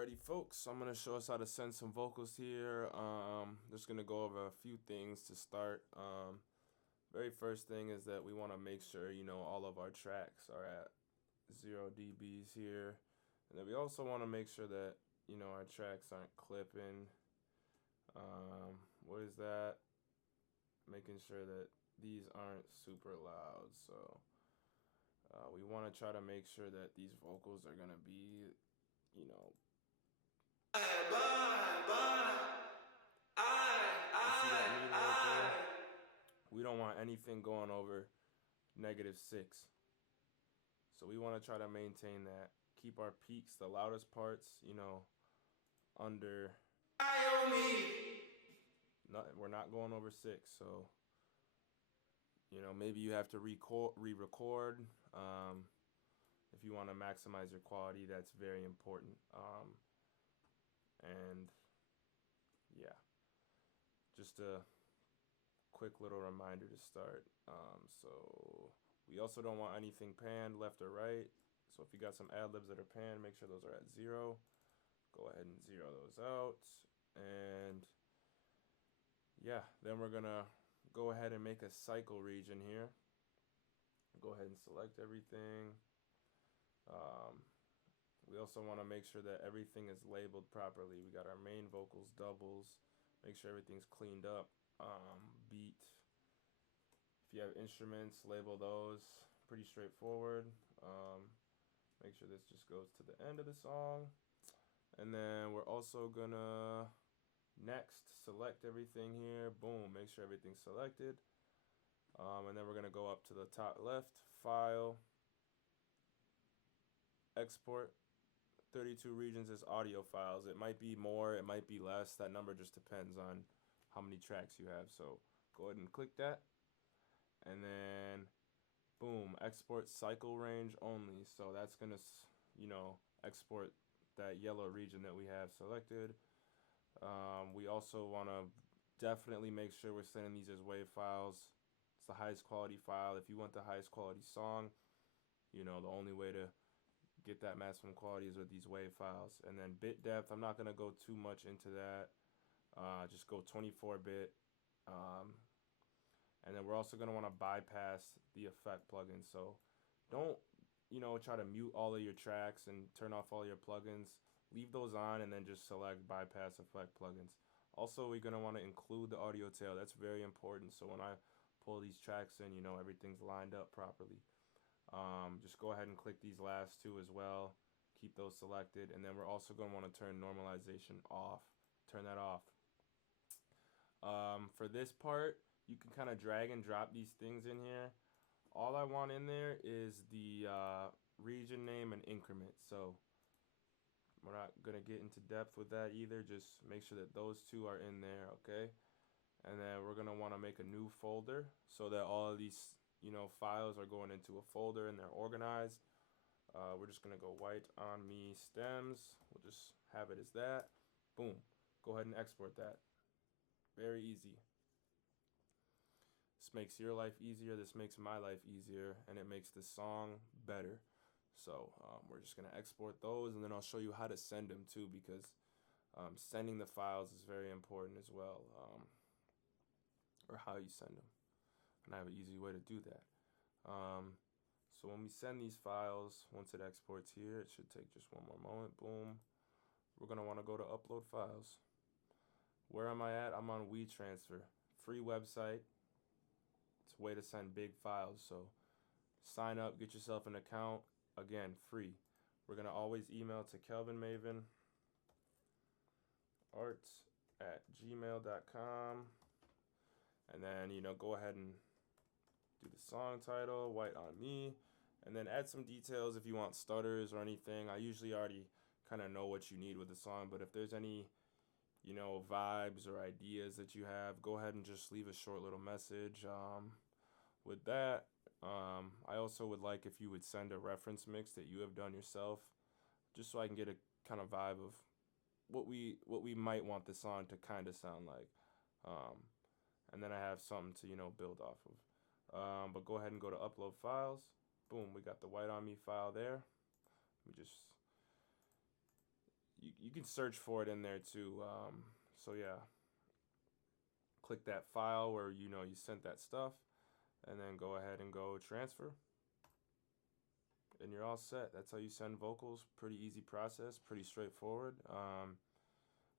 Alrighty, folks, I'm going to show us how to send some vocals here. Just going to go over a few things to start. Very first thing is that we want to make sure, all of our tracks are at 0 dBs here. And then we also want to make sure that, our tracks aren't clipping. What is that? Making sure that these aren't super loud. So we want to try to make sure that these vocals are going to be, we don't want anything going over -6. So we want to try to maintain that. Keep our peaks, the loudest parts, under. We're not going over 6. So, maybe you have to re-record. If you want to maximize your quality, that's very important. And yeah, just a quick little reminder to start. So we also don't want anything panned left or right. So if you got some ad libs that are panned, make sure those are at 0. Go ahead and 0 those out. And yeah, then we're gonna go ahead and make a cycle region here. Go ahead and select everything. We also want to make sure that everything is labeled properly. We got our main vocals, doubles. Make sure everything's cleaned up. Beat. If you have instruments, label those. Pretty straightforward. Make sure this just goes to the end of the song. And then we're also gonna next select everything here. Boom, make sure everything's selected. And then we're gonna go up to the top left, file, export. 32 regions as audio files. It might be more, it might be less. That number just depends on how many tracks you have. So go ahead and click that. And then boom, export cycle range only. So that's gonna, export that yellow region that we have selected. We also want to definitely make sure we're sending these as WAV files. It's the highest quality file. If you want the highest quality song, the only way to get that maximum quality is with these WAV files. And then bit depth, I'm not going to go too much into that. Just go 24-bit. And then we're also going to want to bypass the effect plugin. So don't, try to mute all of your tracks and turn off all your plugins. Leave those on and then just select bypass effect plugins. Also, we're going to want to include the audio tail. That's very important. So when I pull these tracks in, everything's lined up properly. Just go ahead and click these last two as well. Keep those selected. And then we're also going to want to turn normalization off. Turn that off. For this part, you can kind of drag and drop these things in here. All I want in there is the region name and increment. So we're not going to get into depth with that either. Just make sure that those two are in there, okay? And then we're going to want to make a new folder so that all of these files are going into a folder and they're organized. We're just going to go white on me stems. We'll just have it as that. Boom. Go ahead and export that. Very easy. This makes your life easier. This makes my life easier. And it makes the song better. So we're just going to export those. And then I'll show you how to send them too, because sending the files is very important as well. Or how you send them. And I have an easy way to do that. So when we send these files, once it exports here, it should take just one more moment. Boom. We're going to want to go to upload files. Where am I at? I'm on WeTransfer. Free website. It's a way to send big files. So sign up, get yourself an account. Again, free. We're going to always email to kelvinmavenart@gmail.com. And then, go ahead and do the song title, white on me, and then add some details if you want stutters or anything. I usually already kind of know what you need with the song, but if there's any, vibes or ideas that you have, go ahead and just leave a short little message. With that, I also would like if you would send a reference mix that you have done yourself, just so I can get a kind of vibe of what we might want the song to kind of sound like. And then I have something to, build off of. But go ahead and go to upload files. Boom, we got the white on me file there. We just, you you can search for it in there too. So yeah, click that file where you know you sent that stuff, and then go ahead and go transfer, and you're all set. That's how you send vocals. Pretty easy process, pretty straightforward.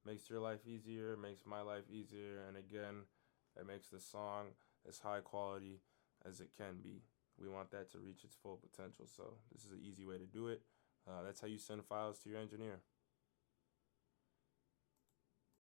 Makes your life easier, makes my life easier, and again, it makes the song as high quality as it can be. We want that to reach its full potential, so this is an easy way to do it. That's how you send files to your engineer.